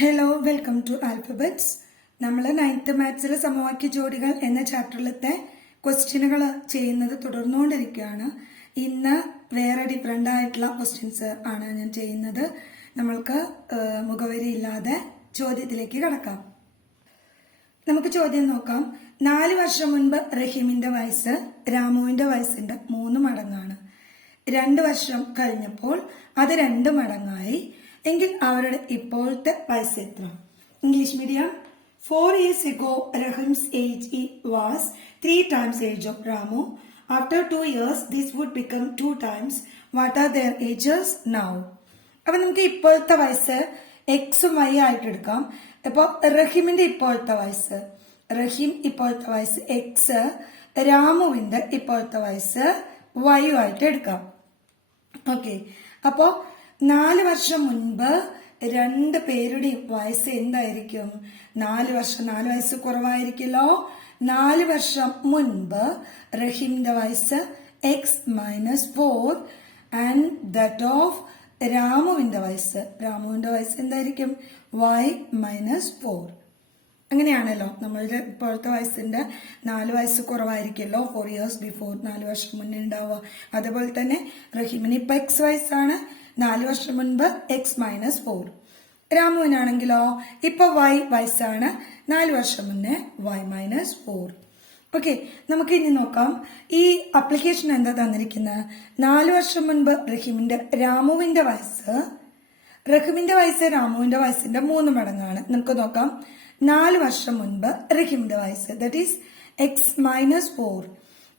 Hello welcome to alphabets നമ്മൾ ninth മാത്സിലെ സമവാക്യ ജോഡികൾ എന്ന ചാപ്റ്ററിലത്തെ ക്വസ്റ്റ്യനുകൾ ചെയ്യുന്നത് തുടർന്നുകൊണ്ടിരിക്കുകയാണ്. ഇന്ന് വേറെ ഡിഫറെന്റ് ആയിട്ടുള്ള ക്വസ്റ്റ്യൻസ് ആണ് ഞാൻ ചെയ്യുന്നത്. നമ്മൾക്ക് മുഖവരി ഇല്ലാതെ ചോദ്യത്തിലേക്ക് കടക്കാം. നമുക്ക് ചോദ്യം നോക്കാം. നാല് വർഷം മുൻപ് റഹീമിന്റെ വയസ്സ് രാമുവിന്റെ വയസ്സിന്റെ മൂന്ന് മടങ്ങാണ്. രണ്ട് വർഷം കഴിഞ്ഞപ്പോൾ അത് രണ്ട് മടങ്ങായി. എങ്കിൽ അവരുടെ ഇപ്പോഴത്തെ വയസ്സ് എത്ര? English medium four years ago Rahim's age he was three times age of Ramu after two years this would become two times what are their ages now അപ്പൊ നമുക്ക് ഇപ്പോഴത്തെ വയസ്സ് എക്സും വൈ ആയിട്ട് എടുക്കാം. അപ്പൊ റഹീമിന്റെ ഇപ്പോഴത്തെ വയസ്സ് റഹീം ഇപ്പോഴത്തെ വയസ്സ് എക്സ് രാമുവിന്റെ ഇപ്പോഴത്തെ വയസ്സ് വൈ ആയിട്ട് എടുക്കാം. ഓക്കെ അപ്പോ നാല് വർഷം മുൻപ് രണ്ട് പേരുടെയും വയസ്സ് എന്തായിരിക്കും? നാല് വർഷം നാല് വയസ്സ് കുറവായിരിക്കല്ലോ നാല് വർഷം മുൻപ് റഹീമിന്റെ വയസ്സ് X minus four and that of രാമുവിന്റെ വയസ്സ്. രാമുവിന്റെ വയസ്സ് എന്തായിരിക്കും? വൈ മൈനസ് ഫോർ അങ്ങനെയാണല്ലോ നമ്മളുടെ ഇപ്പോഴത്തെ വയസ്സിന്റെ നാല് വയസ്സ് കുറവായിരിക്കല്ലോ ഫോർ ഇയേഴ്സ് ബിഫോർ നാല് വർഷം മുന്നേ ഉണ്ടാവുക. അതുപോലെ തന്നെ റഹീമിന് ഇപ്പൊ എക്സ് വയസ്സാണ്. നാല് വർഷം മുൻപ് എക്സ് മൈനസ് ഫോർ രാമുവിനാണെങ്കിലോ? ഇപ്പൊ വൈ വയസ്സാണ്. നാല് വർഷം മുന്നേ വൈ മൈനസ് ഫോർ ഓക്കെ നമുക്ക് ഇനി നോക്കാം. ഈ അപ്ലിക്കേഷൻ എന്താ തന്നിരിക്കുന്നത് നാല് വർഷം മുൻപ് റഹീമിന്റെ രാമുവിന്റെ വയസ്സ്. റഹീമിന്റെ വയസ്സ് രാമുവിന്റെ വയസ്സിന്റെ മൂന്ന് മടങ്ങാണ്. നമുക്ക് നോക്കാം. നാല് വർഷം മുൻപ് റഹീമിന്റെ വയസ്സ്. That is X minus four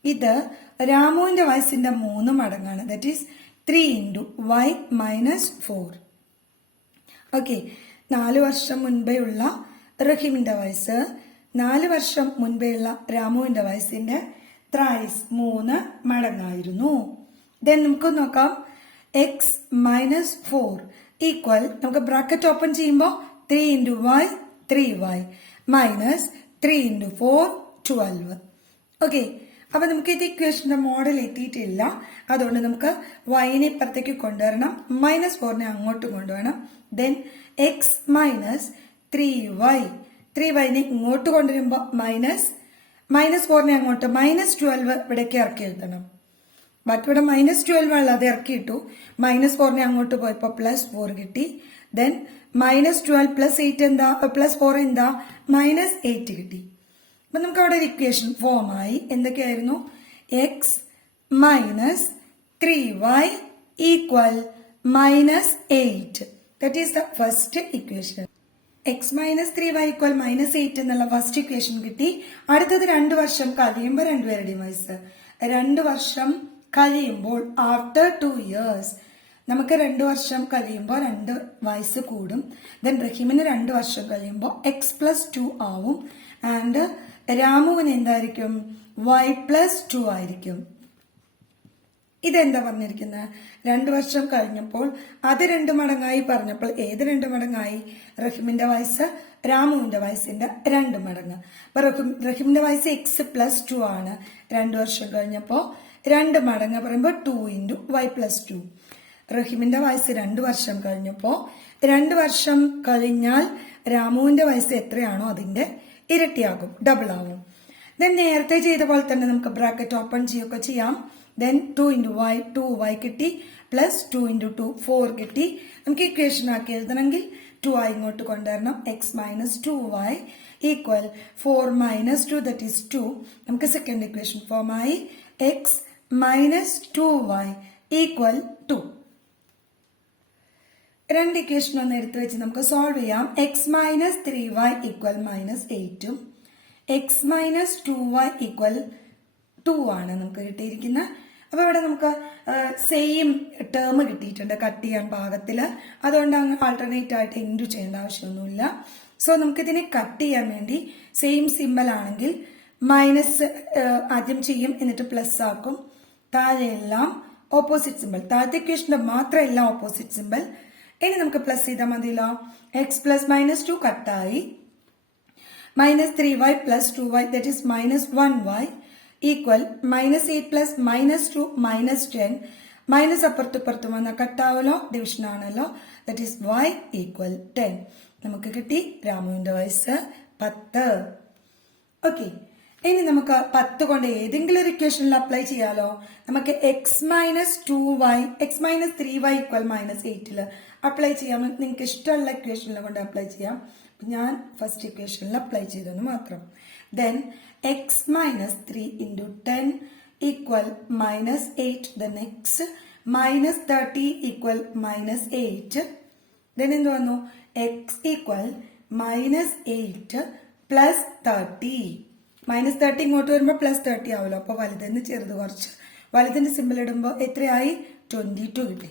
ഇത് രാമുവിന്റെ വയസ്സിന്റെ മൂന്ന് മടങ്ങാണ്. That is three into Y minus four okay നാല് വർഷം മുൻപേ ഉള്ള റഹീമിന്റെ വയസ്സ് നാല് വർഷം മുൻപേ ഉള്ള രാമുവിന്റെ വയസ്സിന്റെ ത്രൈസ് മൂന്ന് മടങ്ങായിരുന്നു. ദെൻ നമുക്ക് നോക്കാം. എക്സ് മൈനസ് ഫോർ ഈക്വൽ നമുക്ക് ബ്രാക്കറ്റ് ഓപ്പൺ ചെയ്യുമ്പോൾ three into Y three Y minus three into four twelve okay അപ്പൊ നമുക്ക് ഇത് ഇക്വേഷന്റെ മോഡൽ എത്തിയിട്ടില്ല. അതുകൊണ്ട് നമുക്ക് വൈനെ ഇപ്പുറത്തേക്ക് കൊണ്ടുവരണം. മൈനസ് ഫോറിനെ അങ്ങോട്ട് കൊണ്ടുവരണം. Then X minus three Y three വൈനെ ഇങ്ങോട്ട് കൊണ്ടുവരുമ്പോൾ മൈനസ് മൈനസ് ഫോറിനെ അങ്ങോട്ട് മൈനസ് ട്വൽവ് ഇവിടേക്ക് ഇറക്കി എഴുതണം. ബട്ട് ഇവിടെ മൈനസ് ട്വൽവ് അത് ഇറക്കിയിട്ടു മൈനസ് ഫോറിനെ അങ്ങോട്ട് പോയപ്പോൾ പ്ലസ് ഫോർ കിട്ടി. Then minus twelve plus eight എന്താ പ്ലസ് ഫോർ എന്താ? മൈനസ് എയ്റ്റ് കിട്ടി. അപ്പൊ നമുക്ക് അവിടെ ഒരു ഇക്വേഷൻ ഫോം ആയി. എന്തൊക്കെയായിരുന്നു? X minus three Y equal minus eight that is the first equation X minus three Y equal minus eight എന്നുള്ള ഫസ്റ്റ് ഇക്വേഷൻ കിട്ടി. അടുത്തത് രണ്ട് വർഷം കഴിയുമ്പോൾ രണ്ടുപേരുടെയും വയസ്സ് രണ്ട് വർഷം കഴിയുമ്പോൾ ആഫ്റ്റർ ടു ഇയേഴ്സ് നമുക്ക് രണ്ട് വർഷം കഴിയുമ്പോൾ രണ്ട് വയസ്സ് കൂടും. ദെൻ റഹീമിന് രണ്ട് വർഷം കഴിയുമ്പോൾ എക്സ് പ്ലസ് ടു ആവും. ആൻഡ് രാമുവിന് എന്തായിരിക്കും? വൈ പ്ലസ് ടു ആയിരിക്കും. ഇതെന്താ പറഞ്ഞിരിക്കുന്നത് രണ്ടു വർഷം കഴിഞ്ഞപ്പോൾ അത് രണ്ട് മടങ്ങായി പറഞ്ഞപ്പോൾ ഏത് രണ്ട് മടങ്ങായി? റഹിമിന്റെ വയസ്സ് രാമുവിന്റെ വയസ്സിന്റെ രണ്ട് മടങ്ങ്. അപ്പൊ റഹിമിന്റെ വയസ്സ് എക്സ് പ്ലസ് ടു ആണ്. രണ്ടു വർഷം കഴിഞ്ഞപ്പോൾ രണ്ട് മടങ്ങ് പറയുമ്പോൾ two into Y plus two റഹിമിന്റെ വയസ്സ് രണ്ട് വർഷം കഴിഞ്ഞപ്പോൾ രണ്ട് വർഷം കഴിഞ്ഞാൽ രാമുവിന്റെ വയസ്സ് എത്രയാണോ അതിന്റെ ഇരട്ടിയാകും ഡബിൾ ആവും. ദെൻ നേരത്തെ ചെയ്ത പോലെ തന്നെ നമുക്ക് ബ്രാക്കറ്റ് ഓപ്പൺ ചെയ്യുകയൊക്കെ ചെയ്യാം. Then two into Y two Y കിട്ടി plus two into two four കിട്ടി. നമുക്ക് ഇക്വേഷൻ ആക്കി എഴുതണമെങ്കിൽ ടു ആയി ഇങ്ങോട്ട് കൊണ്ടുവരണം. X minus two Y equal four minus two that is two നമുക്ക് സെക്കൻഡ് ഇക്വേഷൻ ഫോം ആയി. X minus two Y equal two രണ്ട് ഇക്വേഷൻ ഒന്ന് എടുത്തു വെച്ച് നമുക്ക് സോൾവ് ചെയ്യാം. X minus three Y equal minus എയ്റ്റും X minus two Y equal two ആണ് നമുക്ക് കിട്ടിയിരിക്കുന്നത് അപ്പൊ ഇവിടെ നമുക്ക് സെയിം ടേം കിട്ടിയിട്ടുണ്ട് കട്ട് ചെയ്യാൻ പാകത്തിൽ അതുകൊണ്ട് അങ്ങ് ആൾട്ടർനേറ്റ് ആയിട്ട് ഇന്റു ചെയ്യേണ്ട ആവശ്യമൊന്നുമില്ല. സോ നമുക്കിതിനെ കട്ട് ചെയ്യാൻ വേണ്ടി സെയിം സിമ്പൽ ആണെങ്കിൽ മൈനസ് ആദ്യം ചെയ്യും എന്നിട്ട് പ്ലസ് ആക്കും. താഴെയെല്ലാം ഓപ്പോസിറ്റ് സിമ്പിൾ താഴത്തെ ഇക്വേഷന്റെ മാത്രം എല്ലാം ഓപ്പോസിറ്റ് സിമ്പിൾ ഇനി നമുക്ക് പ്ലസ് ചെയ്താൽ മതിയല്ലോ. എക്സ് പ്ലസ് മൈനസ് ടു കട്ടായി minus three Y plus two Y that is minus one Y equal minus eight plus minus two minus ten minus അപ്പുറത്തുപ്പുറത്തും വന്ന കട്ടാവലോ ഡിവിഷൻ ആണല്ലോ. That is Y equal ten നമുക്ക് കിട്ടി രാമുവിന്റെ വയസ്സ് പത്ത്. ഓക്കെ ഇനി നമുക്ക് പത്ത് കൊണ്ട് ഏതെങ്കിലും ഒരു ഇക്വേഷനിൽ അപ്ലൈ ചെയ്യാലോ. നമുക്ക് X minus two Y X minus three Y equal minus എയ്റ്റിൽ apply ചെയ്യാം. നിങ്ങൾക്ക് ഇഷ്ടമുള്ള ഇക്വേഷനിൽ കൊണ്ട് അപ്ലൈ ചെയ്യാം. ഞാൻ ഫസ്റ്റ് ഇക്വേഷനിൽ അപ്ലൈ ചെയ്തെന്ന് മാത്രം. Then X minus three into ten equal minus eight then X minus thirty equal minus eight then എന്ത് വന്നു? X equal minus eight plus thirty minus thirty ഇങ്ങോട്ട് വരുമ്പോൾ പ്ലസ് തേർട്ടി ആവുമല്ലോ. അപ്പോൾ വലുതെന്ന് ചെറുത് കുറച്ച്. വലുതിന് സിമ്പിൾ ഇടുമ്പോൾ എത്രയായി? ട്വന്റി ടു കിട്ടി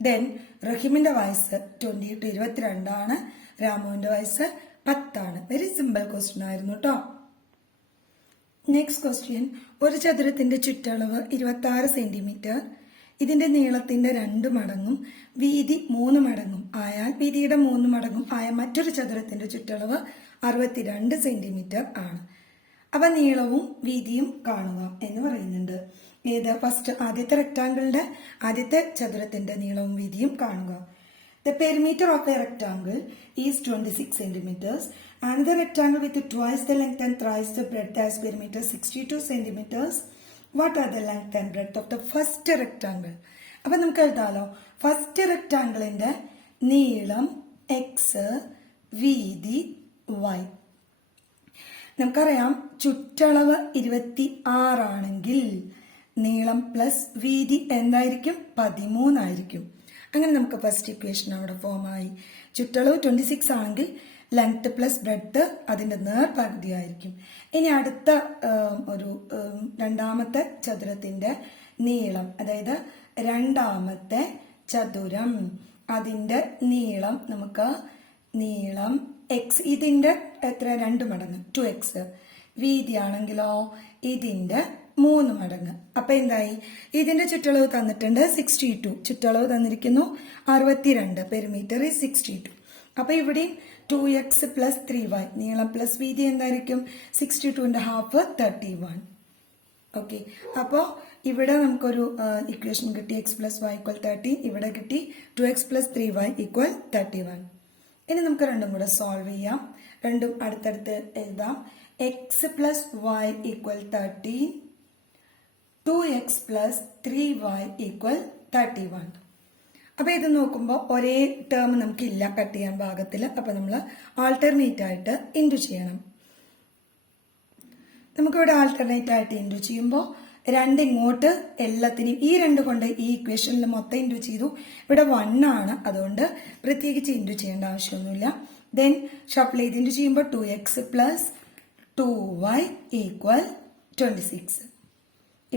ദെൻ റഹീമിന്റെ വയസ്സ് ട്വന്റി ടു ഇരുപത്തിരണ്ടാണ് രാമുവിന്റെ വയസ്സ് പത്താണ്. വെരി സിമ്പിൾ ക്വസ്റ്റ്യൻ ആയിരുന്നു കേട്ടോ നെക്സ്റ്റ് ക്വസ്റ്റ്യൻ ഒരു ചതുരത്തിന്റെ ചുറ്റളവ് ഇരുപത്തി ആറ് സെന്റിമീറ്റർ ഇതിന്റെ നീളത്തിന്റെ രണ്ട് മടങ്ങും വീതി മൂന്ന് മടങ്ങും. ആയാൽ വീതിയുടെ മൂന്ന് മടങ്ങും ആയ മറ്റൊരു ചതുരത്തിന്റെ ചുറ്റളവ് അറുപത്തിരണ്ട് സെന്റിമീറ്റർ ആണ്. അവ നീളവും വീതിയും കാണുക എന്ന് പറയുന്നുണ്ട്. ഏത് ഫസ്റ്റ് ആദ്യത്തെ റെക്ടാങ്കിളിന്റെ ആദ്യത്തെ ചതുരത്തിന്റെ നീളവും വീതിയും കാണുക The perimeter of a rectangle is 26 centimeters. Another rectangle with twice the length and thrice the breadth has perimeter 62 centimeters. What are the length and breadth of the first rectangle? അപ്പൊ നമുക്ക് എഴുതാലോ first റെക്ടാങ്കിളിന്റെ നീളം X വീതി Y നമുക്കറിയാം ചുറ്റളവ് ഇരുപത്തി ആറാണെങ്കിൽ നീളം plus വീതി എന്തായിരിക്കും? പതിമൂന്നായിരിക്കും. അങ്ങനെ നമുക്ക് ഫസ്റ്റ് ഇക്വേഷൻ അവിടെ ഫോമായി ചുറ്റളവ് ട്വന്റി സിക്സ് ആണെങ്കിൽ ലെങ്ത് പ്ലസ് അതിന്റെ നേർപകുതി ആയിരിക്കും. ഇനി അടുത്ത ഒരു രണ്ടാമത്തെ ചതുരത്തിന്റെ നീളം അതായത് രണ്ടാമത്തെ ചതുരം. അതിന്റെ നീളം നമുക്ക് നീളം എക്സ് ഇതിന്റെ എത്ര രണ്ട് മടങ്ങ് ടു എക്സ് വീതിയാണെങ്കിലോ? ഇതിന്റെ മൂന്ന് മടങ്ങ്. അപ്പൊ എന്തായി? ഇതിന്റെ ചുറ്റളവ് തന്നിട്ടുണ്ട് സിക്സ്റ്റി ടു ചുറ്റളവ് തന്നിരിക്കുന്നു അറുപത്തിരണ്ട്. പെരുമീറ്റർ ഈസ് സിക്സ്റ്റി ടു അപ്പൊ ഇവിടെയും two x plus three y നീളം പ്ലസ് വീതി എന്തായിരിക്കും? സിക്സ്റ്റി ടുവിന്റെ ഹാഫ് തേർട്ടി വൺ ഓക്കെ അപ്പോൾ ഇവിടെ നമുക്കൊരു ഇക്വേഷൻ കിട്ടി. X plus y equal thirteen ഇവിടെ കിട്ടി two x plus three y equal thirty one ഇനി നമുക്ക് രണ്ടും കൂടെ സോൾവ് ചെയ്യാം. രണ്ടും അടുത്തടുത്ത് എഴുതാം. X plus y equal thirteen 2x plus three y equal thirty one അപ്പോൾ ഇത് നോക്കുമ്പോൾ ഒരേ ടേം നമുക്കില്ല കട്ട് ചെയ്യാൻ ഭാഗത്തിൽ അപ്പോൾ നമ്മൾ ആൾട്ടർനേറ്റ് ആയിട്ട് ഇന്റു ചെയ്യണം. നമുക്കിവിടെ ആൾട്ടർനേറ്റ് ആയിട്ട് ഇന്റു ചെയ്യുമ്പോൾ രണ്ട് ഇങ്ങോട്ട് എല്ലാത്തിനെയും ഈ രണ്ട് കൊണ്ട് ഈ ഇക്വേഷനിൽ മൊത്തം ഇന്റു ചെയ്തു. ഇവിടെ വൺ ആണ്. അതുകൊണ്ട് പ്രത്യേകിച്ച് ഇന്റു ചെയ്യേണ്ട ആവശ്യമൊന്നുമില്ല. ദെൻ ഷപ്പിൾ ഇത് ഇന്റു ചെയ്യുമ്പോൾ two x plus two y equal twenty six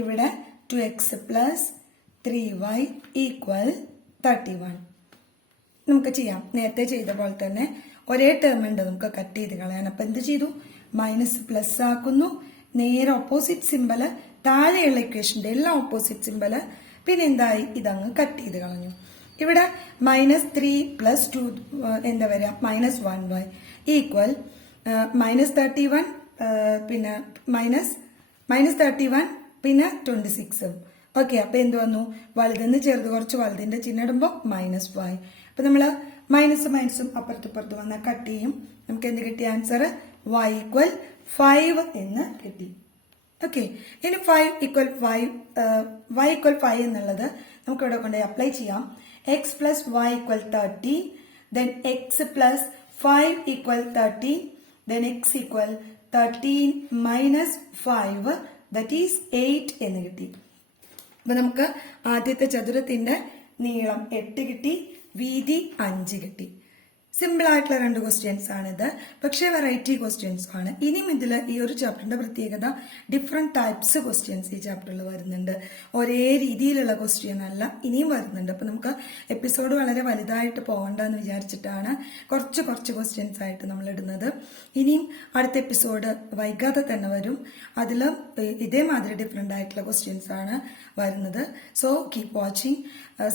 ഇവിടെ two x plus three y equal thirty one നമുക്ക് ചെയ്യാം. നേരത്തെ ചെയ്ത പോലെ തന്നെ ഒരേ ടേം ഉണ്ട് നമുക്ക് കട്ട് ചെയ്ത് കളയാൻ. അപ്പൊ എന്ത് ചെയ്തു? മൈനസ് പ്ലസ് ആക്കുന്നു. നേരെ ഓപ്പോസിറ്റ് സിമ്പൽ താഴെയുള്ള ഇക്വേഷന്റെ എല്ലാം ഓപ്പോസിറ്റ് സിമ്പൽ പിന്നെ എന്തായി? ഇതങ്ങ് കട്ട് ചെയ്ത് കളഞ്ഞു. ഇവിടെ മൈനസ് ത്രീ പ്ലസ് ടു എന്താ വരിക? Minus one y equal minus thirty one പിന്നെ മൈനസ് മൈനസ് തേർട്ടി വൺ പിന്നെ ട്വന്റി സിക്സും ഓക്കെ അപ്പൊ എന്ത് വന്നു? വലുതെന്ന് ചെറുത് കുറച്ച് വലുതിന്റെ ചിഹ്നം ഇടുമ്പോൾ മൈനസ് ഫൈവ് അപ്പൊ നമ്മൾ മൈനസ് മൈനസും അപ്പുറത്ത് വന്ന കട്ട് ചെയ്യും. നമുക്ക് എന്ത് കിട്ടിയ ആൻസർ വൈ ഈക്വൽ ഫൈവ് എന്ന് കിട്ടി. ഓക്കെ ഇനി five equal five y equal five എന്നുള്ളത് നമുക്ക് ഇവിടെ കൊണ്ട് അപ്ലൈ ചെയ്യാം. X plus y equal thirty then x plus five equal thirty then x equal thirteen minus five that is eight എന്ന് കിട്ടി. അപ്പൊ നമുക്ക് ആദ്യത്തെ ചതുരത്തിന്റെ നീളം എട്ട് കിട്ടി വീതി അഞ്ച് കിട്ടി. സിമ്പിൾ ആയിട്ടുള്ള രണ്ട് ക്വസ്റ്റ്യൻസ് ആണിത്. പക്ഷേ വെറൈറ്റി ക്വസ്റ്റ്യൻസ് ആണ്. ഇനിയും ഇതിൽ ഈ ഒരു ചാപ്റ്ററിന്റെ പ്രത്യേകത ഡിഫറെന്റ് ടൈപ്സ് ക്വസ്റ്റ്യൻസ് ഈ ചാപ്റ്ററിൽ വരുന്നുണ്ട്. ഒരേ രീതിയിലുള്ള ക്വസ്റ്റ്യൻ അല്ല ഇനിയും വരുന്നുണ്ട്. അപ്പൊ നമുക്ക് എപ്പിസോഡ് വളരെ വലുതായിട്ട് പോകണ്ടെന്ന് വിചാരിച്ചിട്ടാണ് കുറച്ച് കുറച്ച് ക്വസ്റ്റ്യൻസ് ആയിട്ട് നമ്മൾ ഇടുന്നത്. ഇനിയും അടുത്ത എപ്പിസോഡ് വൈകാതെ തന്നെ വരും. അതിൽ ഇതേമാതിരി ഡിഫറെന്റ് ആയിട്ടുള്ള ക്വസ്റ്റ്യൻസ് ആണ് വരുന്നത്. സോ കീപ് വാച്ചിങ്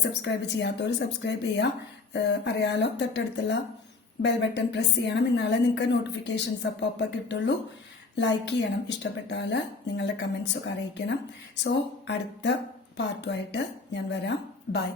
സബ്സ്ക്രൈബ് ചെയ്യാത്തവർ സബ്സ്ക്രൈബ് ചെയ്യുക. അറിയാലോ തൊട്ടടുത്തുള്ള ബെൽ ബട്ടൺ പ്രസ് ചെയ്യണം. എന്നാലേ നിങ്ങൾക്ക് നോട്ടിഫിക്കേഷൻസ് അപ്പോൾ അപ്പോൾ കിട്ടുള്ളൂ. ലൈക്ക് ചെയ്യണം. ഇഷ്ടപ്പെട്ടാൽ നിങ്ങളുടെ കമൻസ് ഒക്കെ അറിയിക്കണം. സോ അടുത്ത പാർട്ടുമായിട്ട് ഞാൻ വരാം. ബൈ